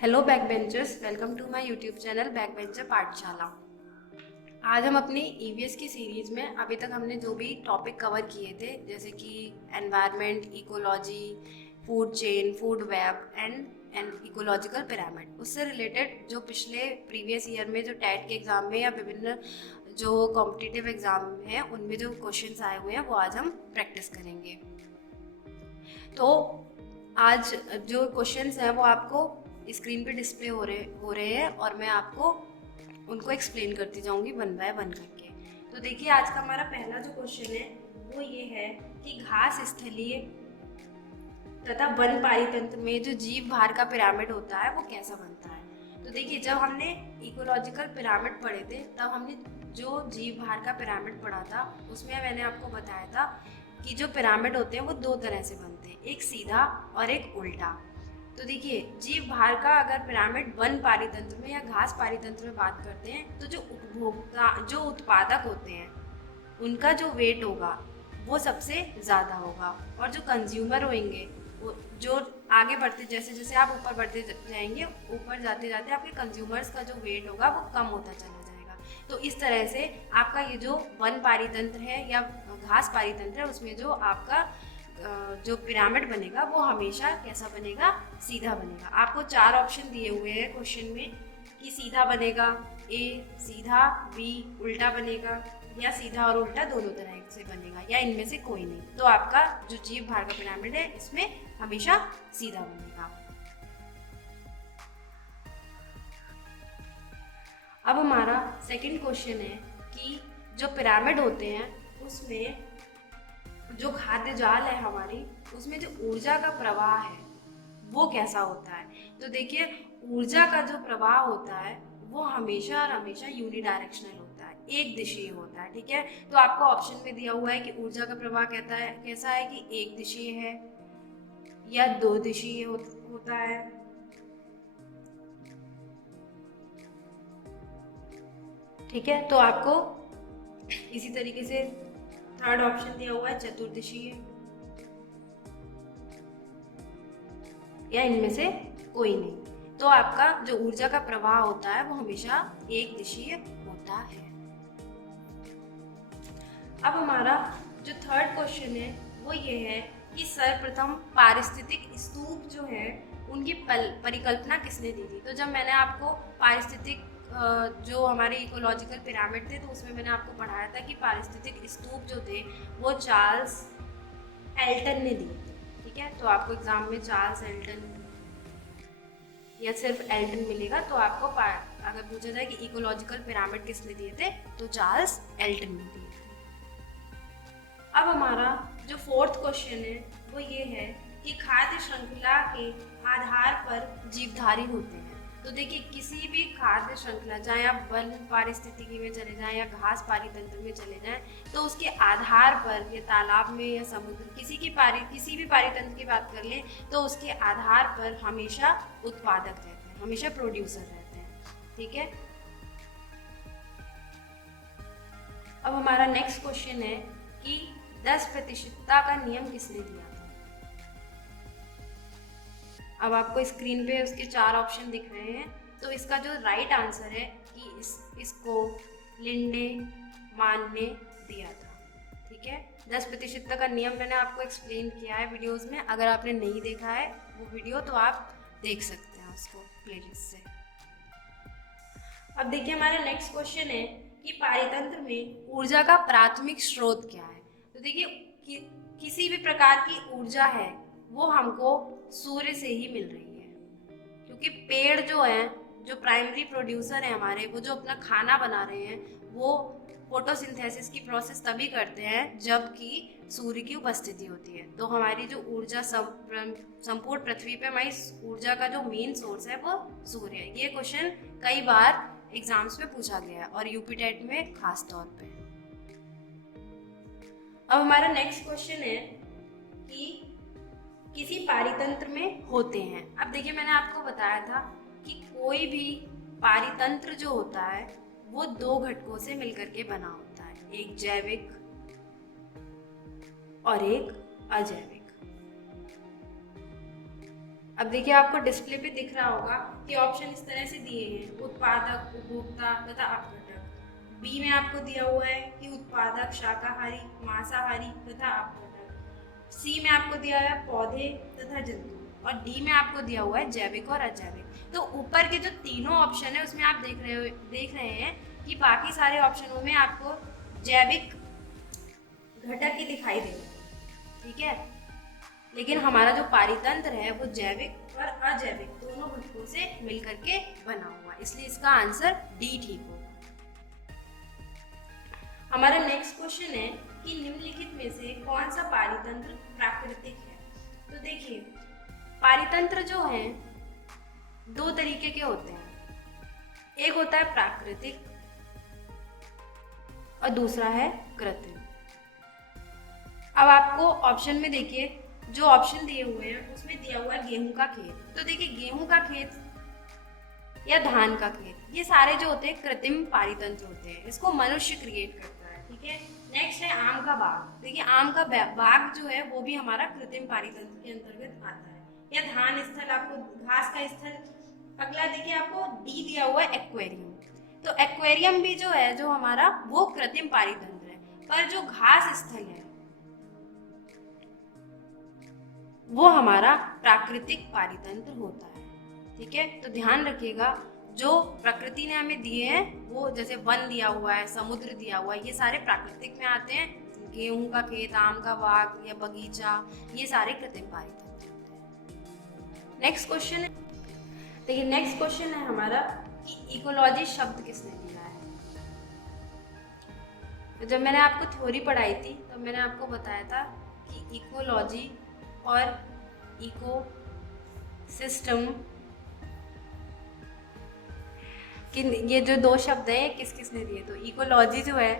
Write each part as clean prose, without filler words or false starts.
Hello back benchers, welcome to my YouTube channel back bencher Pathshala. आज हम अपनी EVS की सीरीज में अभी तक हमने जो भी टॉपिक कवर किए थे, जैसे कि environment, ecology, food chain, food web and ecological pyramid, उससे रिलेटेड जो पिछले प्रीवियस ईयर में जो टेट के एग्ज़ाम में या विभिन्न जो कॉम्पिटिटिव एग्ज़ाम हैं उनमें जो क्वेश्चंस आए हुए हैं वो आज हम प्रैक्टिस करेंगे। तो आज जो क्वेश्चंस हैं वो आपको स्क्रीन पे डिस्प्ले हो रहे हैं और मैं आपको उनको एक्सप्लेन करती जाऊंगी वन बाय वन करके। तो देखिए, आज का हमारा पहला जो क्वेश्चन है वो ये है कि घास स्थलीय तथा वन पारितंत्र में जो जीव भार का पिरामिड होता है वो कैसा बनता है। तो देखिए, जब हमने इकोलॉजिकल पिरामिड पढ़े थे तब हमने जो जीव भार का पिरामिड पढ़ा था उसमें मैंने आपको बताया था कि जो पिरामिड होते हैं वो दो तरह से बनते हैं, एक सीधा और एक उल्टा। तो देखिए, जीव भार का अगर पिरामिड वन पारितंत्र में या घास पारितंत्र में बात करते हैं तो जो उपभोक्ता जो उत्पादक होते हैं उनका जो वेट होगा वो सबसे ज़्यादा होगा, और जो कंज्यूमर होंगे वो जो आगे बढ़ते जैसे जैसे आप ऊपर बढ़ते जाएंगे, ऊपर जाते जाते आपके कंज्यूमर्स का जो वेट होगा वो कम होता चला जाएगा। तो इस तरह से आपका ये जो वन पारितंत्र है या घास पारितंत्र है उसमें जो आपका जो पिरामिड बनेगा वो हमेशा कैसा बनेगा, सीधा बनेगा। आपको चार ऑप्शन दिए हुए हैं क्वेश्चन में कि सीधा बनेगा, ए सीधा, बी उल्टा बनेगा, या सीधा और उल्टा दोनों तरह से बनेगा, या इनमें से कोई नहीं। तो आपका जो जीव भार का पिरामिड है इसमें हमेशा सीधा बनेगा। अब हमारा सेकंड क्वेश्चन है कि जो पिरामिड होते हैं उसमें जो खाद्य जाल है हमारी, उसमें जो ऊर्जा का प्रवाह है वो कैसा होता है। तो देखिए, ऊर्जा का जो प्रवाह होता है वो हमेशा और हमेशा यूनिडायरेक्शनल होता है, एक दिशीय होता है। ठीक है, तो आपको ऑप्शन में दिया हुआ है कि ऊर्जा का प्रवाह कहता है कैसा है कि एक दिशीय है या दो दिशीय होता है। ठीक है, तो आपको इसी तरीके से थर्ड ऑप्शन दिया हुआ है चतुर्दिशीय, या इनमें से कोई नहीं। तो आपका जो ऊर्जा का प्रवाह होता है वो हमेशा एक दिशीय होता है। अब हमारा जो थर्ड क्वेश्चन है वो ये है कि सर्वप्रथम पारिस्थितिक स्तूप जो है उनकी परिकल्पना किसने दी थी। तो जब मैंने आपको पारिस्थितिक जो हमारे इकोलॉजिकल पिरामिड थे तो उसमें मैंने आपको पढ़ाया था कि पारिस्थितिक स्तूप जो थे वो चार्ल्स एल्टन ने दिए थे। ठीक है, तो आपको एग्जाम में चार्ल्स एल्टन या सिर्फ एल्टन मिलेगा। तो आपको अगर पूछा जाए कि इकोलॉजिकल पिरामिड किसने दिए थे तो चार्ल्स एल्टन ने दिए थे। अब हमारा जो फोर्थ क्वेश्चन है वो ये है कि खाद्य श्रृंखला के आधार पर जीवधारी होते हैं। तो देखिए, किसी भी खाद्य श्रृंखला, चाहे आप वन पारिस्थितिकी में चले जाएं या घास पारितंत्र में चले जाएं, तो उसके आधार पर या तालाब में या समुद्र किसी भी पारितंत्र की बात कर लें तो उसके आधार पर हमेशा उत्पादक रहते हैं, हमेशा प्रोड्यूसर रहते हैं। ठीक है, अब हमारा नेक्स्ट क्वेश्चन है कि 10% का नियम किसने दिया था। अब आपको स्क्रीन पे उसके चार ऑप्शन दिख रहे हैं। तो इसका जो राइट आंसर है कि इसको लिंडे मान ने दिया था। ठीक है, 10% का नियम मैंने आपको एक्सप्लेन किया है वीडियोस में। अगर आपने नहीं देखा है वो वीडियो तो आप देख सकते हैं उसको प्लेलिस्ट से। अब देखिए, हमारा नेक्स्ट क्वेश्चन है कि पारितंत्र में ऊर्जा का प्राथमिक स्रोत क्या है। तो देखिए, किसी भी प्रकार की ऊर्जा है वो हमको सूर्य से ही मिल रही है, क्योंकि पेड़ जो है, जो प्राइमरी प्रोड्यूसर है हमारे, वो जो अपना खाना बना रहे हैं वो फोटोसिंथेसिस की प्रोसेस तभी करते हैं जबकि सूर्य की उपस्थिति होती है। तो हमारी जो ऊर्जा संपूर्ण पृथ्वी पे हमारी ऊर्जा का जो मेन सोर्स है वो सूर्य है। ये क्वेश्चन कई बार एग्जाम्स में पूछा गया है और यूपी टेट में खास तौर पे। अब हमारा नेक्स्ट क्वेश्चन है कि किसी पारितंत्र में होते हैं। अब देखिए, मैंने आपको बताया था कि कोई भी पारितंत्र जो होता है वो दो घटकों से मिलकर के बना होता है, एक जैविक और एक अजैविक। अब देखिए आपको डिस्प्ले पे दिख रहा होगा कि ऑप्शन इस तरह से दिए हैं, उत्पादक, उपभोक्ता तथा अपघटक। बी में आपको दिया हुआ है कि उत्पादक शाकाहारी, मांसाहारी तथा अपघटक। सी में आपको दिया है पौधे तथा जंतु, और डी में आपको दिया हुआ है जैविक और अजैविक। तो ऊपर के जो तीनों ऑप्शन है उसमें आप देख रहे हैं कि बाकी सारे ऑप्शनों में आपको जैविक घटक ही दिखाई दे रहे हैं, ठीक है। लेकिन हमारा जो पारितंत्र है वो जैविक और अजैविक दोनों घटकों से मिलकर के बना हुआ है, इसलिए इसका आंसर डी ठीक होगा। हमारा नेक्स्ट क्वेश्चन है कि निम्नलिखित में से कौन सा पारितंत्र प्राकृतिक है। तो देखिए पारितंत्र जो है दो तरीके के होते हैं, एक होता है प्राकृतिक और दूसरा है कृत्रिम। अब आपको ऑप्शन में देखिए जो ऑप्शन दिए हुए हैं उसमें दिया हुआ है गेहूं का खेत। तो देखिए गेहूं का खेत या धान का खेत, ये सारे जो होते हैं कृत्रिम पारितंत्र होते हैं, इसको मनुष्य क्रिएट करता है, ठीक है। नेक्स्ट है आम का बाग। देखिए आम का बाग जो है वो भी हमारा कृत्रिम पारितंत्र के अंतर्गत आता है। या धान स्थल, आपको घास का स्थल। अगला देखिए आपको डी दिया हुआ है एक्वेरियम। तो एक्वेरियम भी जो है जो हमारा वो कृत्रिम पारितंत्र है, पर जो घास स्थल है वो हमारा प्राकृतिक पारितंत्र होता है, ठीक है। तो ध्यान रखिएगा जो प्रकृति ने हमें दिए हैं वो, जैसे वन दिया हुआ है, समुद्र दिया हुआ है, ये सारे प्राकृतिक में आते हैं। गेहूं का खेत, आम का बाग या बगीचा, ये सारे कृत्रिम पारितंत्र होते हैं। नेक्स्ट क्वेश्चन है, देखिए नेक्स्ट क्वेश्चन है हमारा कि इकोलॉजी शब्द किसने दिया है। तो जब मैंने आपको थ्योरी पढ़ाई थी तो मैंने आपको बताया था कि इकोलॉजी और इको सिस्टम कि ये जो दो शब्द हैं किस किसने दिए। तो इकोलॉजी जो है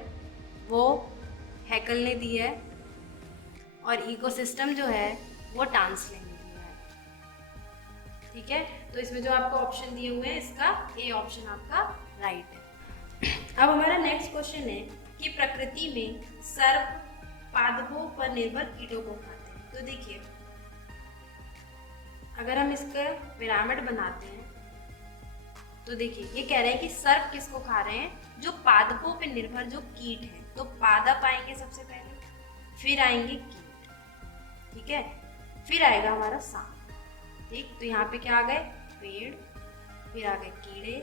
वो हैकल ने दी है और इकोसिस्टम जो है वो टांसले ने दिया है, ठीक है। तो इसमें जो आपको ऑप्शन दिए हुए हैं इसका ए ऑप्शन आपका राइट है। अब हमारा नेक्स्ट क्वेश्चन है कि प्रकृति में सर्प पादपों पर निर्भर कीटों को खाते हैं। तो देखिए अगर हम इसका पिरामिड बनाते हैं तो देखिए ये कह रहे हैं कि सर्प किसको खा रहे हैं, जो पादपों पर निर्भर जो कीट है। तो पादप आएंगे सबसे पहले, फिर आएंगे कीट, ठीक है, फिर आएगा हमारा सांप, ठीक। तो यहाँ पे क्या आ गए, पेड़, फिर आ गए कीड़े,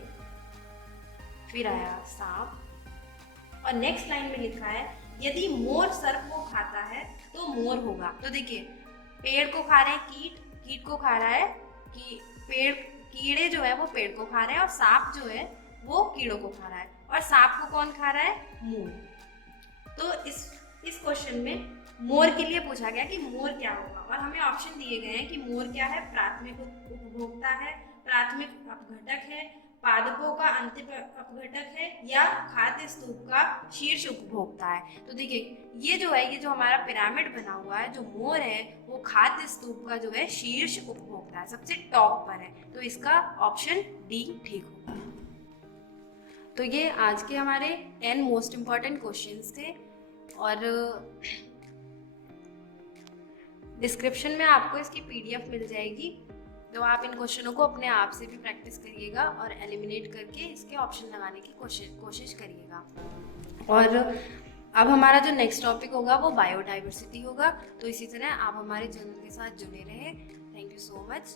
फिर आया सांप, और नेक्स्ट लाइन में लिखा है यदि मोर सर्प को खाता है तो मोर होगा। तो देखिए पेड़ को खा रहे हैं कीट, कीट को खा रहा है कि पेड़, कीड़े जो है वो पेड़ को खा रहे हैं, और सांप जो है वो कीड़ों को खा रहा है, और सांप को कौन खा रहा है, मोर। तो इस क्वेश्चन में मोर के लिए पूछा गया कि मोर क्या होगा, और हमें ऑप्शन दिए गए हैं कि मोर क्या है, प्राथमिक उपभोक्ता है, प्राथमिक अपघटक है, पादपों का अंतिम अपघटक है, या खाद्य स्तूप का शीर्ष उपभोक्ता है। तो देखिए ये जो है, ये जो हमारा पिरामिड बना हुआ है, जो मोर है वो खाद्य स्तूप का जो है शीर्ष उपभोक्ता है, सबसे टॉप पर है। तो इसका ऑप्शन डी ठीक होगा। तो ये आज के हमारे 10 मोस्ट इम्पॉर्टेंट क्वेश्चंस थे, और डिस्क्रिप्शन में आपको इसकी PDF मिल जाएगी। तो आप इन क्वेश्चनों को अपने आप से भी प्रैक्टिस करिएगा और एलिमिनेट करके इसके ऑप्शन लगाने की कोशिश करिएगा। और अब हमारा जो नेक्स्ट टॉपिक होगा वो बायोडाइवर्सिटी होगा। तो इसी तरह आप हमारे चैनल के साथ जुड़े रहें। Thank you so much.